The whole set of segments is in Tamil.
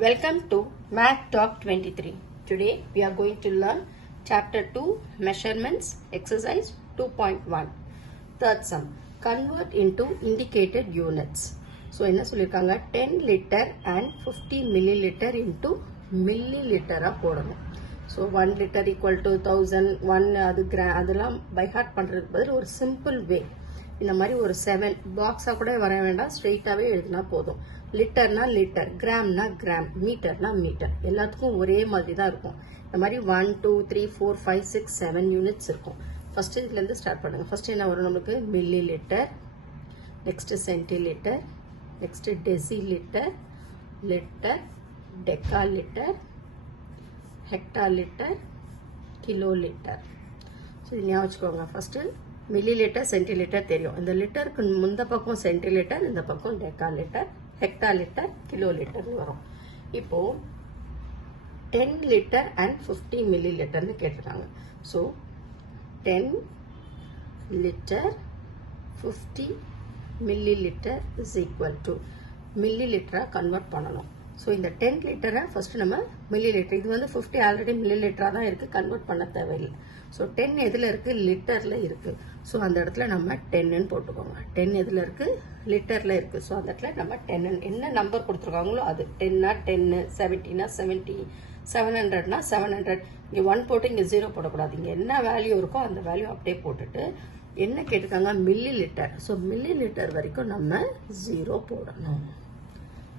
Welcome to Math Talk 23. Today we are going to learn Chapter 2 Measurements Exercise 2.1. Third sum. Convert into indicated units. So என்ன சொல்லிருக்காங்க 10 liter and 50 milliliter into milliliter போடணும். So 1 liter equal to 1000 1 அது அதெல்லாம் by heart பண்றதுக்கு பதில் ஒரு simple way. இந்த மாதிரி ஒரு 7 பாக்ஸா கூட வர வேண்டாம், ஸ்ட்ரெயிட்டாவே எழுதினா போதும். லிட்டர்னா லிட்டர், கிராம்னா கிராம், மீட்டர்னா மீட்டர், எல்லாத்துக்கும் ஒரே மாதிரி தான் இருக்கும். இந்த மாதிரி 1 2 3 4 5 6 7 யூனிட்ஸ் இருக்கும். ஃபர்ஸ்ட் இதுல இருந்து ஸ்டார்ட் பண்ணுங்க. ஃபர்ஸ்ட் என்ன வரும் நமக்கு? Millilitre, next centilitre, next decilitre, litre, decalitre, hectolitre, kilolitre. So இது ஞாபகம் வச்சுக்கோங்க. First millilitre, centilitre தெரியும். இந்த லிட்டருக்கு முந்த பக்கம் சென்டி லிட்டர், இந்த பக்கம் decalitre, hectolitre, kilolitre வரும். இப்போ 10 லிட்டர் அண்ட் 50 மில்லி லிட்டர்னு கேட்டிருக்காங்க. So 10 litre 50 millilitre is equal to மில்லி லிட்டரா கன்வெர்ட் பண்ணணும். ஸோ இந்த 10 லிட்டரை ஃபர்ஸ்ட் நம்ம மில்லி லிட்டர், இது வந்து 50 ஆல்ரெடி மில்லி லிட்டரா தான் இருக்கு, கன்வெர்ட் பண்ண தேவையில்லை. ஸோ 10 எதுல இருக்கு? லிட்டர்ல இருக்கு. ஸோ அந்த இடத்துல நம்ம 10ன்னு போட்டுக்கோங்க. 10 எதுல இருக்கு? லிட்டர்ல இருக்கு. ஸோ அந்த இடத்துல நம்ம 10 என்ன நம்பர் கொடுத்துருக்காங்களோ அது 10னா 10, 70னா 70, 700னா 700. இங்க 1 போட்டு இங்க 0 போடக்கூடாது. இங்க என்ன வேல்யூ இருக்கோ அந்த வேல்யூ அப்படியே போட்டுட்டு என்ன கேட்டிருக்காங்க? Milli litre. So milli litre வரைக்கும் நம்ம 0 போடணும்.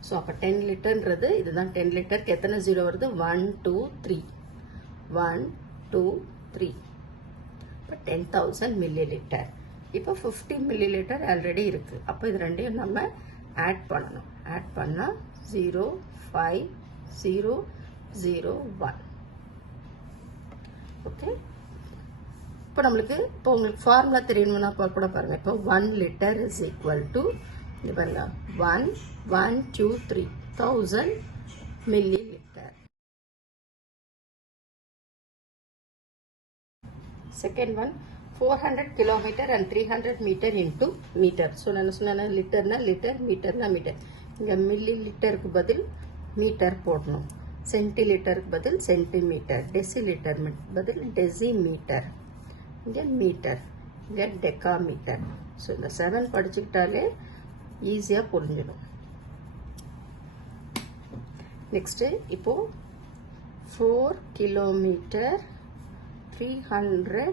ஸோ அப்போ 10 லிட்டர்ன்றது இதுதான். 10 லிட்டருக்கு எத்தனை 0 வருது? 1 2 3 1 2 3. இப்போ 10,000 மில்லி லிட்டர். இப்போ 50 மில்லி லிட்டர் ஆல்ரெடி இருக்கு. அப்போ இது ரெண்டையும் நம்ம ஆட் பண்ணணும். ஆட் பண்ணா 0 5 0 0 1. ஓகே. இப்போ நம்மளுக்கு இப்போ உங்களுக்கு ஃபார்முலா தெரியணும்னா கூட பாருங்க. இப்போ 1 லிட்டர் இஸ் ஈக்குவல் டு இது பாருங்க 1 1 2 3 1000 milli litre. Second one 400 kilometre and 300 metre into metre. So நான் சொன்ன லிட்டர்னா லிட்டர், மீட்டர்னா மீட்டர். இங்க மில்லி லிட்டருக்கு பதில் மீட்டர் போடணும், சென்டி லிட்டருக்கு பதில் சென்டிமீட்டர், டெசி லிட்டர் பதில் டெசி மீட்டர், இங்க மீட்டர், இங்க டெக்கா மீட்டர். ஸோ இந்த 7 படிச்சுக்கிட்டாலே ஈஸியா புரிஞ்சிடும். நெக்ஸ்ட் இப்போ 4 kilometre 300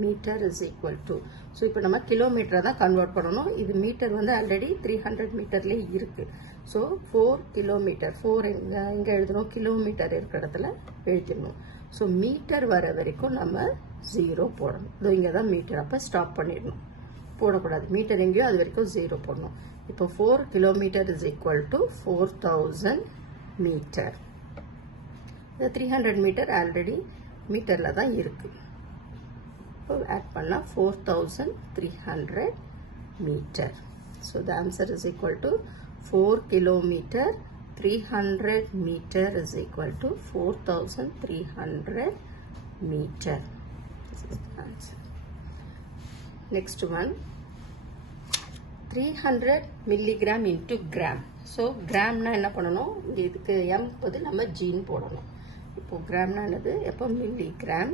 metre is equal to. So இப்போ நம்ம கிலோமீட்டரை தான் கன்வெர்ட் பண்ணணும். இது மீட்டர் வந்து ஆல்ரெடி 300 மீட்டர்லேயே இருக்கு. ஸோ 4 கிலோமீட்டர், 4 எங்க எழுதணும்? கிலோமீட்டர் இருக்கிற இடத்துல எழுதிடணும். ஸோ மீட்டர் வர வரைக்கும் நம்ம 0 போடணும். இதோ இங்கே தான் மீட்டர். அப்போ ஸ்டாப் பண்ணிடணும், போடக்கூடாது. மீட்டர் எங்கேயோ அது வரைக்கும் 0 போடணும். இப்போ 4 kilometre is equal to 4000 metre. இந்த 300 மீட்டர் ஆல்ரெடி மீட்டர்ல தான் இருக்கு. இப்போ ஆட் பண்ணா 4300 metre. So the answer is equal to 4 kilometre 300 metre is equal to 4300 metre. Next one 300 milligram into gram. So கிராம்னா என்ன பண்ணணும்? இதுக்கு எம் பதில் நம்ம ஜீன் போடணும். இப்போ கிராம்னா என்னது? எப்போ milligram,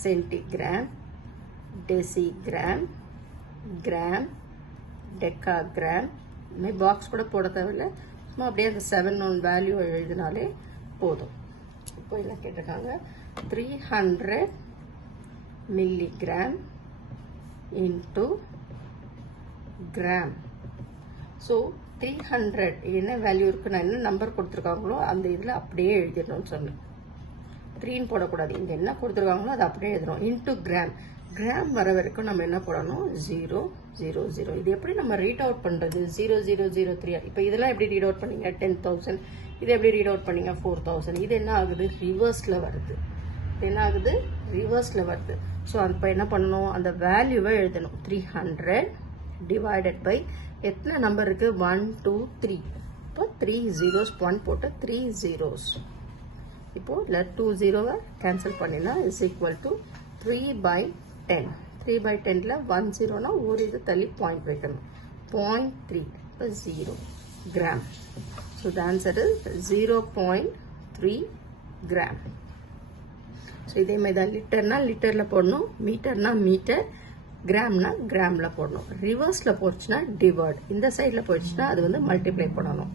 centigram, decigram, gram, decagram. Box கூட போட தேவையில்லை, சும்மா அப்படியே அந்த 7 வேல்யூ எழுதினாலே போதும். இப்போ என்ன கேட்டிருக்காங்க? 300 மில்லிகிராம் இன்டூ கிராம். ஸோ 300 என்ன வேல்யூ இருக்கு, நான் என்ன நம்பர் கொடுத்துருக்காங்களோ அந்த இதில் அப்படியே எழுதிடணும்னு சொன்னேன். 3ன்னு போடக்கூடாது. இங்கே என்ன கொடுத்துருக்காங்களோ அதை அப்படியே எழுதணும். Into gram. கிராம் வர வரைக்கும் நம்ம என்ன போடணும்? 0 0 0. இது எப்படி நம்ம ரீட் அவுட் பண்ணுறது? 0 0 0 3. இப்போ இதெல்லாம் எப்படி ரீட் அவுட் பண்ணீங்க? 10,000. இது எப்படி ரீட் அவுட் பண்ணீங்க? 4000. இது என்ன ஆகுது? ரிவர்ஸில் வருது. என்ன ஆகுது? ரிவர்ஸில் வருது. ஸோ அப்போ என்ன பண்ணணும்? அந்த வேல்யூவை எழுதணும். 300 டிவைடட் பை எத்தனை நம்பர் இருக்கு? 1 2 3. இப்போ 3 zeros 1 போட்டு 3 zeros. இப்போ 2 0 கேன்சல் பண்ணினா இஸ் ஈக்குவல் டு 3/10. 3/10ல 1 0னா ஒரு இது தள்ளி பாயிண்ட் வைக்கணும். 0.3 இப்போ 0 gram. So the answer is 0.3 gram. So இதே மாதிரி தான் லிட்டர்னா லிட்டரில் போடணும், மீட்டர்னா மீட்டர், கிராம்னா கிராமில் போடணும். ரிவர்ஸில் போச்சுன்னா டிவைட், இந்த சைடில் போயிடுச்சுன்னா அது வந்து மல்டிப்ளை பண்ணணும்.